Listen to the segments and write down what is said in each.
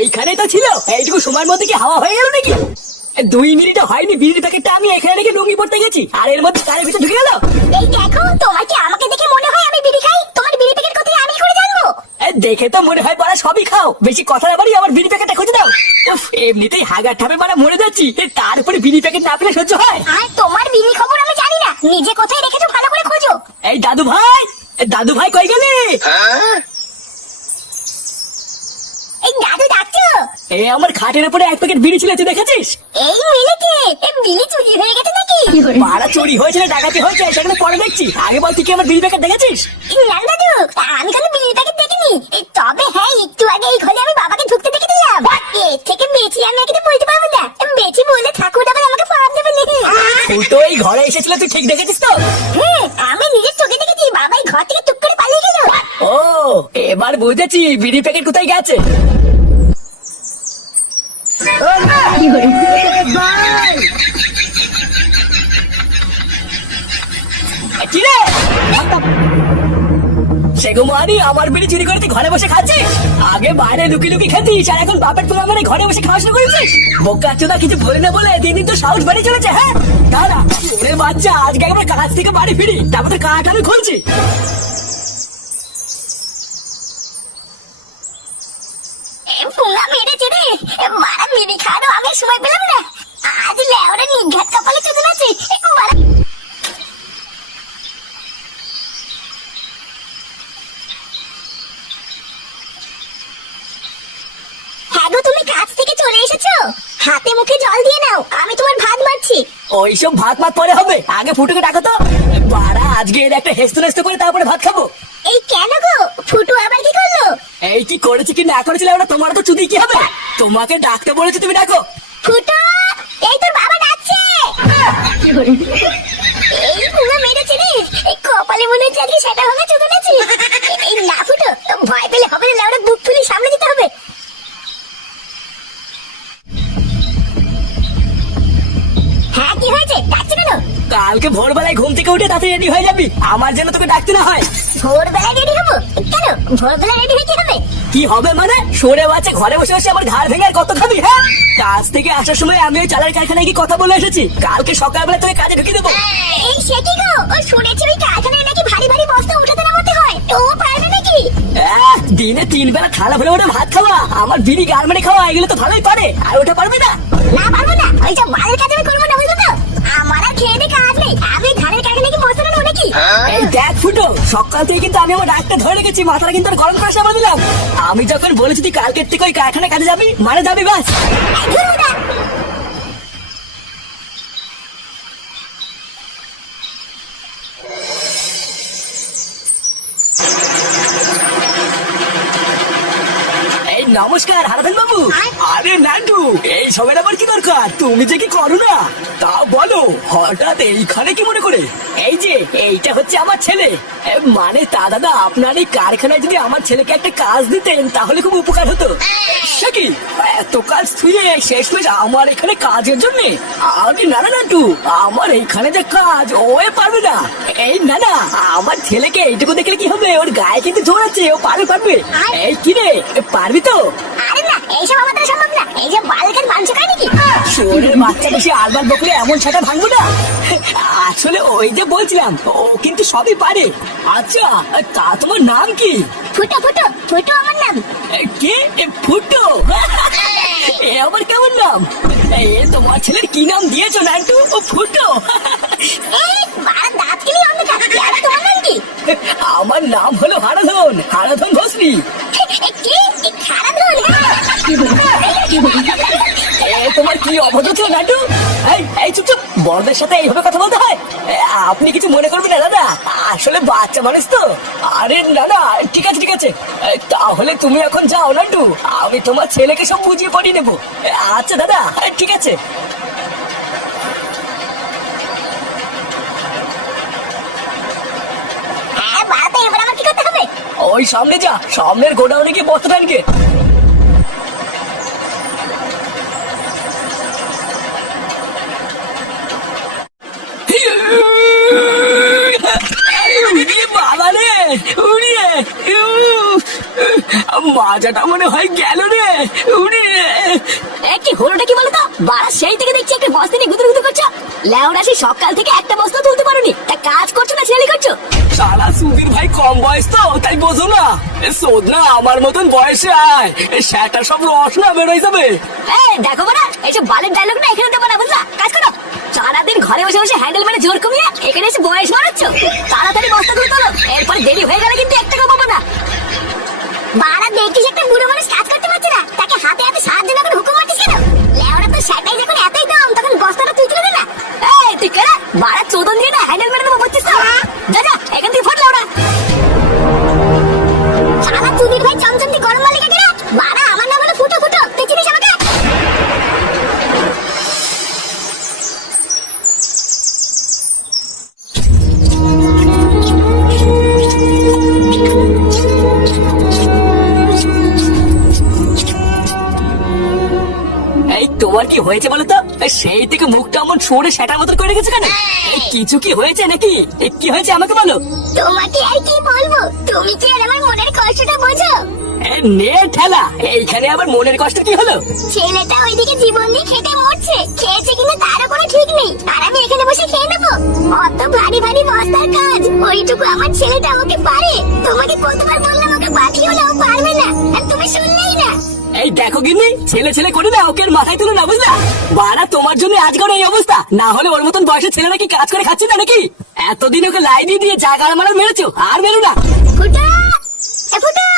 এইখানে তো ছিল, এইটুকু সময়ের মধ্যে কি হাওয়া হয়ে গেল নাকি? 2 মিনিট হয়নি বিড়ির প্যাকেটটা আমি এখানে রেখে লুঙ্গি পড়তে গেছি, আর এর মধ্যে কারের ভিতরে ঢুকে গেল। এই দেখো, তোমার কি আমাকে দেখে মনে হয় আমি বিড়ি খাই? তোমার বিড়ি প্যাকেট কোথায় আমি করে জানবো? দেখে তো মনে হয় পাড়া সবই খাও, বেশি কথা না বাড়ি আমার বিড়ি প্যাকেটটা খুঁজে দাও। উফ, এমনিতেই হাগার ঠাপে পাড়া মরে যাচ্ছি, তারপরে বিড়ি প্যাকেট না পেলে সহ্য হয়? আর তোমার বিড়ি খবর আমি জানি না, নিজে কোথায় রেখেছো ভালো করে খোঁজো। এই দাদু ভাই, দাদু ভাই কই গেলে? এই দাদু ডাকছো? আমার খাটের উপরে 1 প্যাকেট বিড়ি ছিল, তুই দেখেছিস? এই মিলেছে, এই বিড়ি চুরি হয়ে গেছে নাকি? পাড়া চুরি হয়েছে না ডাকাতি হয়েছে সেখানে পরে দেখছি, আগে বল তুই কি আমার বিড়ি প্যাকেট দেখেছিস? না দাদু, আমি কোনো বিড়ি প্যাকেট দেখিনি। তবে হ্যাঁ, একটু আগে এই ঘরে আমি বাবাকে ঢুকতে দেখেছিলাম। এর থেকে বেশি আমি আগে বলতে পারবো না, বেশি বলে ঠাকুর আবার আমাকে পাপ দেবে নাকি? তুই তো এই ঘরে এসেছিল, তুই ঠিক দেখেছিস তো? হ্যাঁ, আমি নিজের চোখে দেখেছি, বাবা এই ঘর থেকে টুক করে পালিয়ে গেল। ও, এবার বুঝেছি বিড়ি প্যাকেট কোথায় গেছে। কিরে সেগুমানি, আমার বিড়ি চুরি করে তুই ঘরে বসে খাচ্ছিস? আগে বাইরে লুকি লুকি খেতিস, আর এখন বাপের তোমার মানে ঘরে বসে খাওয়া শুরু করেছিস? বোকা চোদা কিছু বলে না বলে দিন দিন তো সাহস বাড়ি চলেছে। হ্যাঁ দাঁড়া, ওরে বাচ্চা, আজকে একবার কাজ থেকে বাড়ি ফিরি, তারপর তো কাঠ আমি খুলছি। পুঙ্গা মেরেছে রে, মারা বিড়ি খাওয়ারও আমি সময় পেলাম না। আজ লেওরা নিঘাত কপালে চোদন আছে। হ্যাঁ গো, তুমি কাজ থেকে চলে এসেছো? হাতে মুখে জল দিয়ে নাও, আমি তোমার ভাত বাড়ছি। ওইসব ভাত ভাত পরে হবে, আগে ফুটুকে ডাকো তো। বাড়া, আজকে এর একটা হেস্ত নেস্ত করে তারপরে ভাত খাবো। এই কেন গো, ফুটু আবার কি করলো? এই কি করেছি কি না করেছিল ওটা তোমার তো চুদি কি হবে? তোমাকে ডাকতে বলেছি, তুমি ডাকো। ফুটু, এই তোর বাবা ডাকছে। এই পুঙ্গা মেরেছে রে, এই কপালে মনে হচ্ছে আজকে সেটা ভাঙা চোদন আছে। এই না ফুটু, ভয় পেলে হবে না, লেওরা বুক ফুলি সামনে দিতে হবে। হ্যাঁ কি হয়েছে, ডাকছে কেন? কালকে ভোরবেলায় ঘুম থেকে উঠে তাতে রেডি হয়ে যাবি, আমার জন্য তোকে ডাকতে না হয়। ভোরবেলায় রেডি হবো? কেন ভোরবেলায় রেডি হয়ে কি হবে? কি হবে মানে? সরে বাচ্চা ঘরে বসে বসে আমার ঘাড় ভেঙে আর কত খাবি? হ্যাঁ, কাজ থেকে আসার সময় আমি ওই চালের কারখানায় গিয়ে কথা বলে এসেছি, কালকে সকালবেলা তোকে কাজে ঢুকিয়ে দেবো। এই সে কি গো, ও শুনেছি ওই কারখানায় নাকি ভারী ভারী বস্তা উঠাতে নামাতে হয়, ও পারবে নাকি? দিনে 3 বেলা থালা ভরে ওটা ভাত খাওয়া, আমার বিড়ি গার্মেন্টে খাওয়া, এগুলো তো ভালোই পারে, আর ওটা পারবে না? না পারবো না, ওই সব বালের কাজ আমি করবো না, বুঝলো তো? আমার আর খেয়ে দিয়ে কাজ নেই, আমি ধানের কারখানায় কি বসতে নেবো নাকি? এই দেখ ফুটো, সকাল থেকে কিন্তু আমি আমার ডাকটা ধরে রেখেছি, মাথাটা কিন্তু আর গরম করার সময় দিলাম। আমি যখন বলেছি তুই কালকের থেকে ওই কারখানায় কাজে যাবি, মানে যাবি বাস। এই ধুরো না। এই নমস্কার হারাধন বাবু। আরে নান্টু, এই সময় আবার কি দরকার? তুমি যে কি করো না তা বলো, হঠাৎ এইখানে কি মনে করে? এই যে এইটা হচ্ছে আমার ছেলে। মানে তা দাদা, আপনার এই কারখানায় যদি আমার ছেলেকে একটা কাজ দিতেন তাহলে খুব উপকার হতো। সে কি এত কাজ থুয়ে শেষমেশ আমার এখানে কাজের জন্য? আরে না না নান্টু, আমার এইখানে যে কাজ ও পারবে না। এই না না, আমার ছেলেকে এইটুকু দেখলে কি হবে, ওর গায়ে কিন্তু জোর আছে, ও পারবে পারবে। এই কি রে, পারবি তো? আরে না, এইসব আমার দ্বারা সম্ভব না, এই যে বালের কাজ মাংস খায় নাকি? শোরের বাচ্চা বেশি আলবাল বকলে এমন ছাতা ভাঙবো না। আসলে ওই যে বলছিলাম, ও কিন্তু সবই পারে। আচ্ছা, তা তোমার নাম কি? ফুটো ফুটো, ফুটো আমার নাম। কে? ফুটো? এ আবার কেমন নাম? এ তোমার ছেলের কি নাম দিয়েছো নান্টু? ও ফুটো? এই বাড়া দাঁত কেলি অন্ধকার, আর তোমার নাম কি? আমার নাম হলো হারাধন, হারাধন ভস্রী। কি খারাপ হল? তোমার কি অভদ্র ছিল নান্টু? এই চুপ চুপ, বড়দের সাথে এইভাবে কথা বলতে হয়? আপনি কিছু মনে করবেন না দাদা, আসলে বাচ্চা মানুষ তো। আরে না না, ঠিক আছে ঠিক আছে, তাহলে তুমি এখন যাও নান্টু, আমি তোমার ছেলেকে সব বুঝিয়ে পড়িয়ে নেবো। আচ্ছা দাদা, ঠিক আছে। হ্যাঁ বাড়াতে, এবার আমার কি করতে হবে? ওই সামনে যা, সামনের গোডাউনে গিয়ে বস্তাটা আনকে। বাবা রে, উড়িয়ে মাজাটা মনে হয় গেল রে। উড়ে কি হলোটা কি বলতো? বাড়া সেই থেকে দেখছি একটা বস্তা নিয়ে গুদুর গুদুর করছো। লেওরা সেই সকাল থেকে একটা বস্তা তুলতে পারোনি, তা কাজ করছো না ছেলে করছো? সারা সুধীর ভাই কম বয়স তো তাই বোঝো না। শোধ না আমার মতন বয়সে আয়, সেটা সব রস না বেরোয় যাবে। দেখো বাড়া, এইসব বালের ডায়লগ না এখানে দেবো না, বুঝলা? কাজ করো। সারাদিন ঘরে বসে বসে হ্যান্ডেল মেরে জোর কমিয়ে এখানে এসে বয়স মারাচ্ছ। তাড়াতাড়ি বস্তাগুলো তোলো, এরপরে দেরি হয়ে গেলে কিন্তু 1 টাকা পাবো না। বাড়া দেখিস একটা বুড়ো মানুষ কাজ করতে পারছে না, তাকে হাতে হাতে সাহায্য না করে হুকুম মারছিস কেন? লেওরা তো সেটাই যখন এতই দাম তখন বস্তাটা তুই তুলে দে না। তুই কেন বাড়া চোদন দিয়ে না হ্যান্ডেল মেরে দেবো বলছিস তো? যা যা এখান থেকে ফট লেওরা। শালা চুদির ভাই চমচমতি গরম মালিকা কেন? বাড়া আমার নাম হলো ফুটো ফুটো, তুই চিনিস আমাকে? এই তোমার কি হয়েছে বলো তো? সেই থেকে মুখটা এমন সরে সেটার মতো করে রেখেছে কেন? এই কিছু কি হয়েছে নাকি? কি হয়েছে আমাকে বলো। তোমাকে আর কি বলবো, তুমি কি আর আমার মনের কষ্টটা বোঝো? নে ঠেলা, এইখানে আবার মনের কষ্ট কি হলো? ছেলেটা ওইদিকে জীবন দিয়ে খেটে মরছে, খেয়েছে কিন্তু তারও কোনো ঠিক নেই, আর আমি এখানে বসে খেয়ে নেবো? অত ভারী ভারী বস্তার কাজ ওইটুকু আমার ছেলেটা আমাকে পারে? তোমাকে কতবার বললাম ওকে বাঁচিও না, ও পারবে না, আর তুমি শুনলেই না। এই দেখো গিন্নি, ছেলে ছেলে করে না ওকে মাথায় তুলে না, বুঝলা? বাড়া তোমার জন্য আজ করে এই অবস্থা, না হলে ওর মতন বয়সের ছেলেরা কি কাজ করে খাচ্ছে না নাকি? এতদিন ওকে লাই দিয়ে যা গাড় মারা মেরেছো, আর মেরো না। ফুটা ফুটা।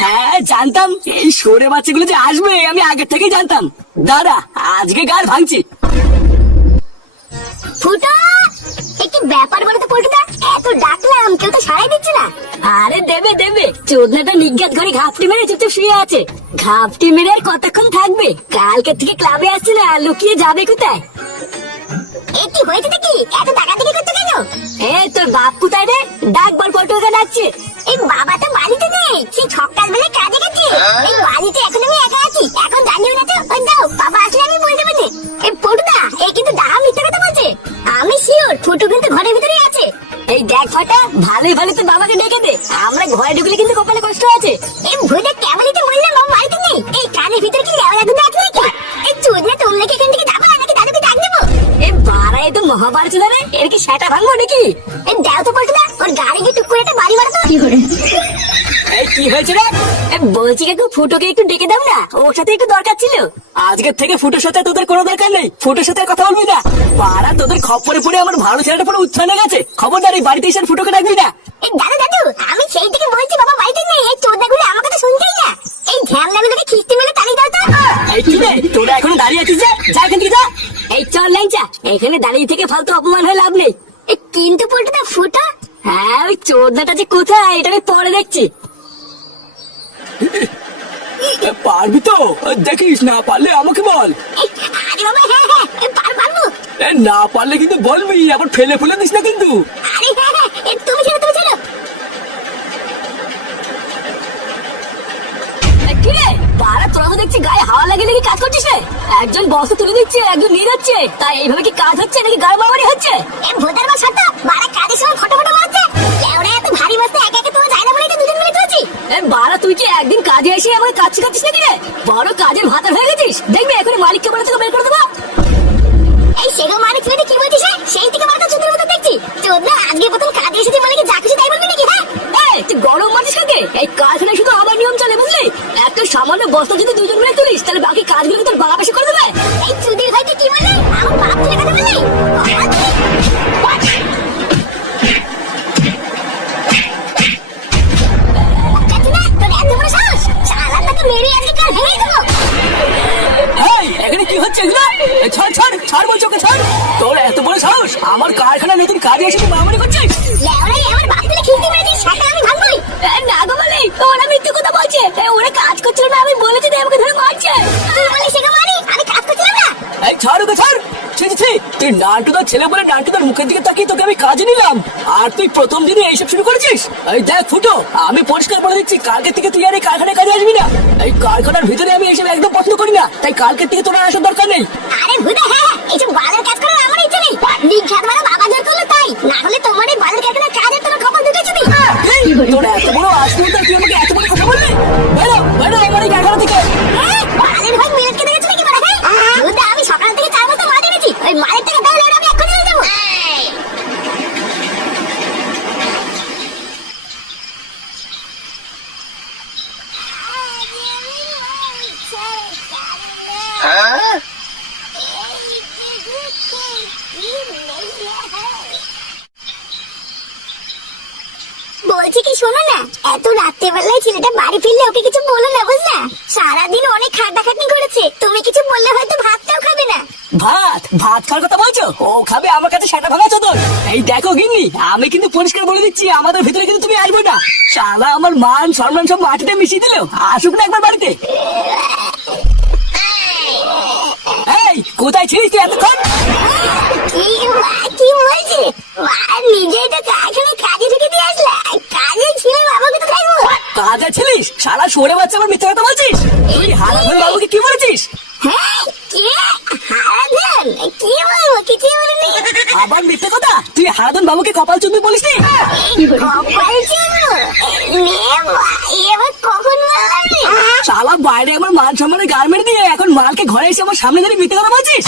হ্যাঁ জানতাম এই সরে বাচ্চাগুলো যে আসবে, আমি আগে থেকেই জানতাম। দাদা আজকে গাড় ভাঙছি। ফুটা, একটি ব্যাপার বলে তো পল্টুদা, এত ডাকলাম কেউ তো সাড়াই দিচ্ছে না। আরে দেবে দেবে, চোদনাটা নিজ্ঞাত ঘরে ঘাপটি মেরে চুপচাপ শুয়ে আছে। ঘাপটি মেরে আর কতক্ষণ থাকবে? কালকে থেকে ক্লাবে আসছে না, লুকিয়ে যাবে কোথায়? কি হয়েছে নাকি? এত ডাকাডাকি করছো কেন? তোর বাপ কোথায় রে? ডাক বল, পল্টুকে ডাকছে। এই বাবা তো বাড়িতে নেই, সেই সকাল বেলা কাজে গেছে। এই বাড়িতে এখন আমি একা আছি, এখন জানিও না তো। ওই দাও, বাবা আসলে আমি বলতে পারি। এই পল্টুদা, এই কিন্তু ডাহা মিথ্যা কথা বলছে। আমি শিওর ফুটু কিন্তু ঘরের ভিতরেই আছে। এই দেখ ফাটা, ভালোই ভালো তোর বাবাকে ডেকে দে, আমরা ঘরে ঢুকলে কিন্তু কপালে কষ্ট আছে। এই ভুদে কেমনই তো বললাম বাবা বাড়িতে নেই। এই কানের ভিতরে কি লেওয়া রাখতে আছে নাকি? এই চোদনা তোমরা কি এখান থেকে যাবো নাকি দাদুকে ডাক দেবো? এই বাড়া, এ তো মহাবার ছিল রে, এর কি সেটা ভাঙবো নাকি? এই দাও তো বলতো না, ওর গাড়ি গিয়ে টুক করে একটা বাড়ি মারতো। কি করে? এই কি হয়েছে রে? বলছি কাকু ফুটোকে একটু ডেকে দাও না, ওর সাথে একটু দরকার ছিল। আজকের থেকে ফুটোর সাথে তোদের কোনো দরকার নেই, ফুটোর সাথে কথা বলবি না। পাড়া তোদের খপ্পরে পড়ে আমার ভালো ছেলেটা পুরো উচ্ছানে গেছে। খবরদার এই বাড়িতে এসে ফুটোকে ডাকবি না। এই দাদু দাদু, আমি সেই থেকে বলছি বাবা বাড়িতে নেই, এই চোদনাগুলো আমাকে তো শুনতেই না। এই ঝ্যামলাগুলোকে খিস্তি মেলে তাড়িয়ে দাও তো। এই কি রে, তোরা এখনো দাঁড়িয়ে আছিস যে? যা এখান থেকে যা। এই চল ল্যাংচা, এখানে দাঁড়িয়ে থেকে ফালতু অপমান হয়ে লাভ নেই। কিন্তু পল্টুদা ফুটা, হ্যাঁ ওই চোদনাটা যে কোথায় এটা আমি পরে দেখছি। পারবি তো? দেখিস, না পারলে আমাকে বল। আরে বাবা, হ্যাঁ হ্যাঁ পারবো। না পারলে কিন্তু বলবি, আবার ফেলে ফুলে দিস না কিন্তু। আরে হ্যাঁ হ্যাঁ, তুমি চলো তুমি চলো। কি রে পাড়া, তোরা তো দেখছি গায়ে হাওয়া লাগে লেগে কাজ করছিস রে। একজন বস্তা তুলে দিচ্ছে, একজন নিয়ে যাচ্ছে, তাই এইভাবে কি কাজ হচ্ছে নাকি গাড়ি মারামারি হচ্ছে? ভোটার বা সত্য বাড়া কাজের সময় ফটো ফটো মারছে। লেওরা এত ভারী বস্তা একা একা তোলা যায় না বলে তো দুজন মিলে তুলছি। বাড়া তুই কি একদিন কাজে এসে আমাকে কাজ শেখাচ্ছিস নাকি রে? বড় কাজের ভাতার হয়ে গেছিস, দেখবি এখন মালিককে বলে তোকে বের করে দেবো। এই সেগো মালিক তুই কি বলছিস? সেই থেকে মাথা চুদের মতো দেখছি। চোদনা আজকে প্রথম কাজে এসেছি বলে কি যা খুশি তাই বলবি নাকি? হ্যাঁ তুই গরম মারছিস কাকে? এই কাজখানে শুধু আমার নিয়ম চলে, বুঝলি? একটা সামান্য বস্তা যদি দুজন মিলে তুলিস তাহলে বাকি কাজগুলো তোর বাবা এসে করে দেবে। এই চুদির ভাই তুই কি বললি? আমার বাপ ছেলে কথা বললি? এখানে কি হচ্ছে এগুলো? ছাড় ছাড় ছাড় বলছি, ওকে ছাড়। তোর এত বড় সাহস আমার কারখানা নতুন কাজে এসে মারামারি করছিস? আমার বাপ ছেলে খিস্তি মেরেছিস, সাথে আমি ভাঙবই। না গো বলে ওরা মিথ্যে কথা বলছে, ওরা কাজ করছিল না, আমি বলেছি যে আমাকে ধরে মারছে। তুই বলিস সেটা মারি, আমি কাজ করছিলাম না। এই ছাড় ওকে ছাড়। ছি ছি, তুই নান্টুদার ছেলে বলে নান্টুদার মুখের দিকে তাকিয়ে তোকে আমি কাজে নিলাম, আর তুই প্রথম দিনে এইসব শুরু করেছিস? এই দেখ ফুটো, আমি পরিষ্কার বলে দিচ্ছি, কালকে থেকে তুই আর এই কারখানায় কাজে আসবি না। এই কারখানার ভিতরে আমি এইসব একদম পছন্দ করি না, তাই কালকে থেকে তোর আসার দরকার নেই। আরে ভুদা, হ্যাঁ এইসব বালের কাজ করার আমার ইচ্ছে নেই। নিঘাত মানে বাবা জোর করলো তাই, না হলে তোমার এই বালের কারখানার কাজে তোমার খবর দুটো চুদি। তোর এত বড় আসল, তুই আমাকে এত বড় কথা বললি? বেরো বেরো। কি শোনো না, এত রাত্রেবেলায় ছেলেটা বাড়ি ফিরলে ওকে কিছু বলো না, বুঝলা? সারাদিন অনেক খাটাখাটনি করেছে, তুমি কিছু বললে হয়তো ভাতটাও খাবে না। ভাত ভাত খাওয়ার কথা বলছো? ও খাবে আমার কাছে সেটা ভাঙা চোদন। এই দেখো গিন্নি, আমি কিন্তু পরিষ্কার বলে দিচ্ছি, আমাদের ভিতরে কিন্তু তুমি আসবে না। শালা আমার মান সম্মান সব মাটিতে মিশিয়ে দিল, আসুক না একবার বাড়িতে। এই কোথায় ছিলিস তুই এতক্ষণ? কি বলছে? নিজেই তো এখানে কাজে ঢুকে দিয়ে আসলা, কাজে ছিল বাবাকে তো খাইবো। কাজে ছিলিস? শালা সরে বাচ্চা আমার মিথ্যা কথা বলছিস। তুই হারাধন বাবুকে কি বলেছিস? হ্যাঁ, কে হারাধন? কি বলবো, কিছু বলিনি। আবার মিথ্যে কথা? তুই হারাধন বাবুকে কপাল চুম্বি বলিসনি? কপাল চুম্বি? এবার কখন বললাম রে? শালা বাইরে আমার মান সম্মানের গাল মেরে দিয়ে এখন মালকে ঘরে এসে আমার সামনে ধরে মিথ্যে কথা বলছিস?